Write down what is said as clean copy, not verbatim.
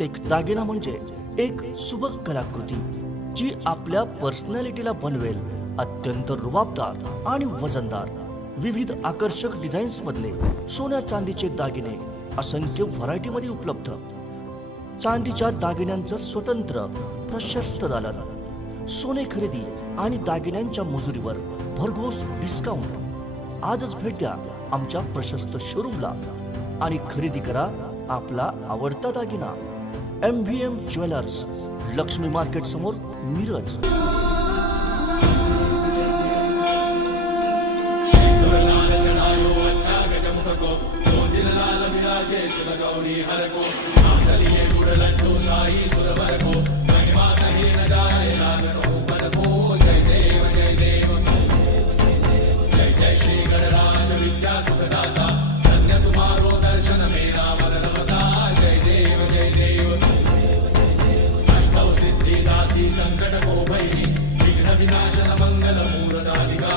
एक दागिना म्हणजे एक सुबक कलाकृती जी आपल्या पर्सनॅलिटीला बनवेल अत्यंत रुबाबदार आणि वजनदार. विविध आकर्षक डिझाईन्स मधले सोन्या चांदीचे दागिने असंख्य व्हरायटीमध्ये उपलब्ध. चांदीच्या दागिन्यांचं स्वतंत्र प्रशस्त दालन. सोने खरेदी आणि दागिन्यांच्या मजुरीवर भरघोस डिस्काउंट. आजच भेट द्या आमच्या प्रशस्त शोरूमला आणि खरेदी करा आपला आवडता दागिना. MVM ज्वेलर्स, लक्ष्मी मार्केट समोर, मिरज. संकट को भैरी विघ्न विनाशन मंगल मूर्त अधिकार